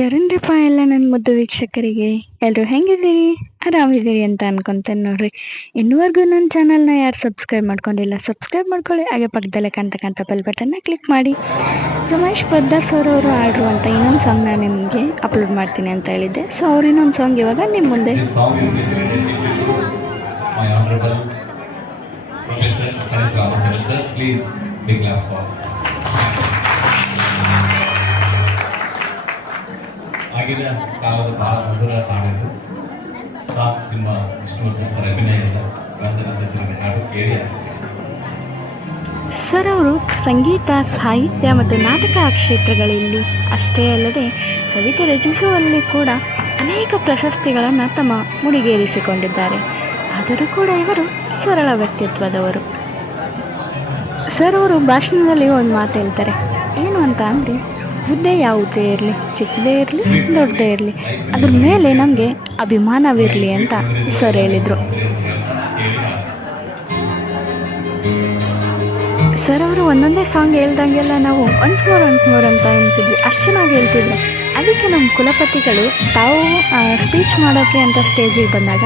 ಶರಣ್ರಪ್ಪ ಎಲ್ಲ ನನ್ನ ಮುದ್ದು ವೀಕ್ಷಕರಿಗೆ. ಎಲ್ಲರೂ ಹೆಂಗಿದ್ದೀರಿ? ಆರಾಮಿದ್ದೀರಿ ಅಂತ ಅನ್ಕೊಂತೇನೆ ನೋಡ್ರಿ. ಇನ್ನುವರೆಗೂ ನನ್ನ ಚಾನಲ್ನ ಯಾರು ಸಬ್ಸ್ಕ್ರೈಬ್ ಮಾಡ್ಕೊಂಡಿಲ್ಲ ಸಬ್ಸ್ಕ್ರೈಬ್ ಮಾಡ್ಕೊಳ್ಳಿ. ಹಾಗೆ ಪಕ್ಕದಲ್ಲೇ ಕಾಣ್ತಕ್ಕಂಥ ಬೆಲ್ ಬಟನ್ನ ಕ್ಲಿಕ್ ಮಾಡಿ. ಸುಮೇಶ್ ಪದ್ದಾರ್ ಸರ್ ಅವರು ಆಡಿರುವಂಥ ಇನ್ನೊಂದು ಸಾಂಗ್ ನಾನು ನಿಮಗೆ ಅಪ್ಲೋಡ್ ಮಾಡ್ತೀನಿ ಅಂತ ಹೇಳಿದ್ದೆ. ಸೊ ಅವ್ರು ಇನ್ನೊಂದು ಸಾಂಗ್ ಇವಾಗ ನಿಮ್ಮ ಮುಂದೆ. ಆಗಿನ ಕಾಲದ ಬಹಳ ಮಧುರ ಹಾಡಿದ್ರು ಸಾಸ್ ಸಿಂಹ ವಿಷ್ಣುವರ್ಧನ್ ಸರ್ ಅಭಿನಯದ ಹಾಡು ಕೇಳಿ ಸರ್ ಅವರು ಸಂಗೀತ, ಸಾಹಿತ್ಯ ಮತ್ತು ನಾಟಕ ಕ್ಷೇತ್ರಗಳಲ್ಲಿ ಅಷ್ಟೇ ಅಲ್ಲದೆ ಕವಿತೆ ರಚಿಸುವಲ್ಲಿ ಕೂಡ ಅನೇಕ ಪ್ರಶಸ್ತಿಗಳನ್ನು ತಮ್ಮ ಮುಡಿಗೇರಿಸಿಕೊಂಡಿದ್ದಾರೆ. ಆದರೂ ಕೂಡ ಇವರು ಸರಳ ವ್ಯಕ್ತಿತ್ವದವರು. ಸರ್ ಅವರು ಭಾಷಣದಲ್ಲಿ ಒಂದು ಮಾತು ಹೇಳ್ತಾರೆ. ಏನು ಅಂತ ಅಂದರೆ ಹುದ್ದೆ ಯಾವುದೇ ಇರಲಿ ಚಿಕ್ಕದೇ ಇರಲಿ ದೊಡ್ಡದೇ ಇರಲಿ ಅದ್ರ ಮೇಲೆ ನಮಗೆ ಅಭಿಮಾನವಿರಲಿ ಅಂತ ಸರ್ ಹೇಳಿದರು. ಸರ್ ಅವರು ಒಂದೊಂದೇ ಸಾಂಗ್ ಹೇಳ್ದಂಗೆಲ್ಲ ನಾವು ಒನ್ಸ್ ಮೋರ್ ಒನ್ಸ್ ಮೋರ್ ಅಂತ ಹೇಳ್ತಿದ್ವಿ. ಅಷ್ಟು ಚೆನ್ನಾಗಿ ಹೇಳ್ತಿದ್ರು. ಅದಕ್ಕೆ ನಮ್ಮ ಕುಲಪತಿಗಳು ತಾವು ಸ್ಪೀಚ್ ಮಾಡೋಕ್ಕೆ ಅಂತ ಸ್ಟೇಜಿಗೆ ಬಂದಾಗ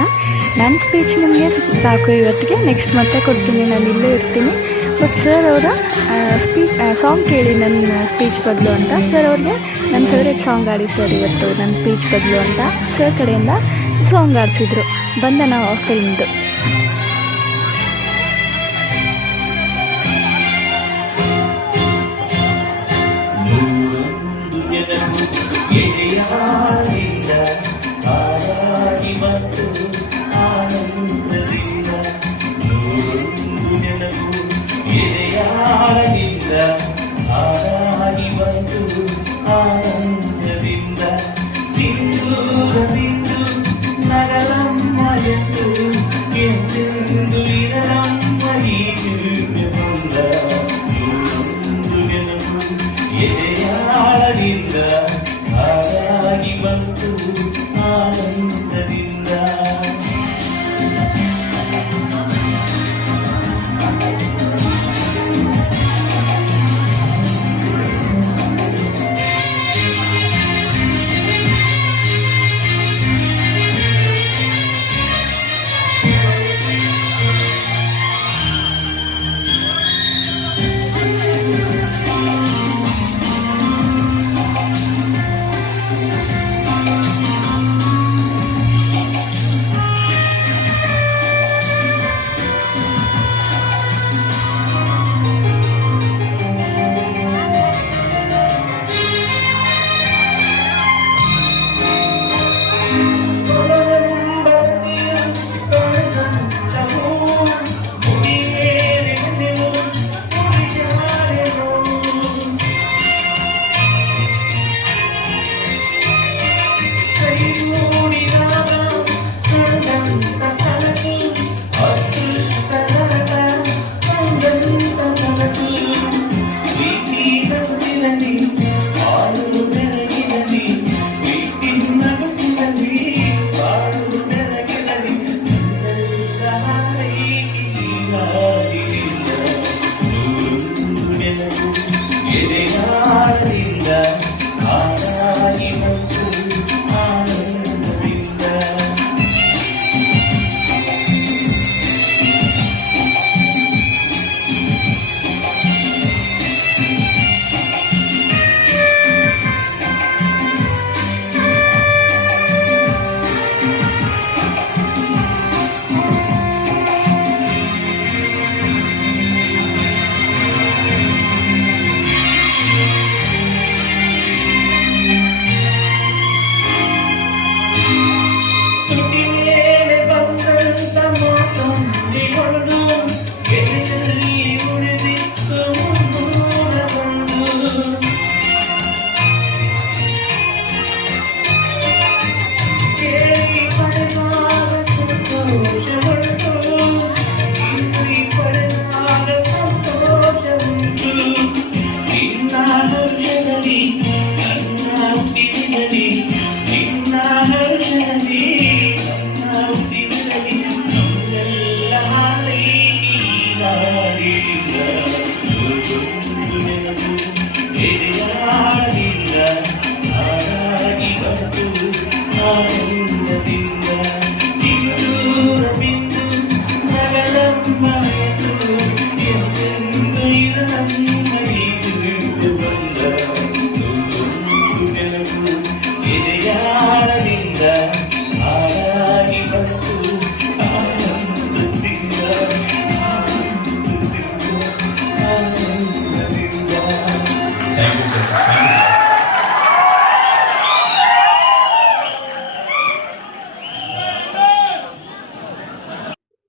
ನನ್ನ ಸ್ಪೀಚ್ ನಿಮಗೆ ಸಾಕು ಇವತ್ತಿಗೆ ನೆಕ್ಸ್ಟ್ ಮತ್ತೆ ಕೊಡ್ತೀನಿ ನಾನು ಇಲ್ಲೇ ಇರ್ತೀನಿ. ಬಟ್ ಸರ್ ಅವರ ಸ್ಪೀಚ್ ಸಾಂಗ್ ಕೇಳಿ ನನ್ನ ಸ್ಪೀಚ್ ಬದಲು ಅಂತ. ಸರ್ ಅವ್ರಿಗೆ ನನ್ನ ಫೇವ್ರೆಟ್ ಸಾಂಗ್ ಆಡಿ ಸರ್ ಇವತ್ತು ನನ್ನ ಸ್ಪೀಚ್ ಬದಲು ಅಂತ. ಸರ್ ಕಡೆಯಿಂದ ಸಾಂಗ್ ಆಡಿಸಿದ್ರು. ಬಂದ ನಾವು ಆ ಫಿಲ್ಮ್ದು ஆடாடி வந்து ஆனந்த பிம்ப சிந்தூர பிந்து நகரம் மயந்து என் விரலம்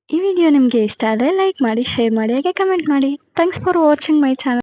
If you like this video, like, share, and comment. Thanks for watching my channel.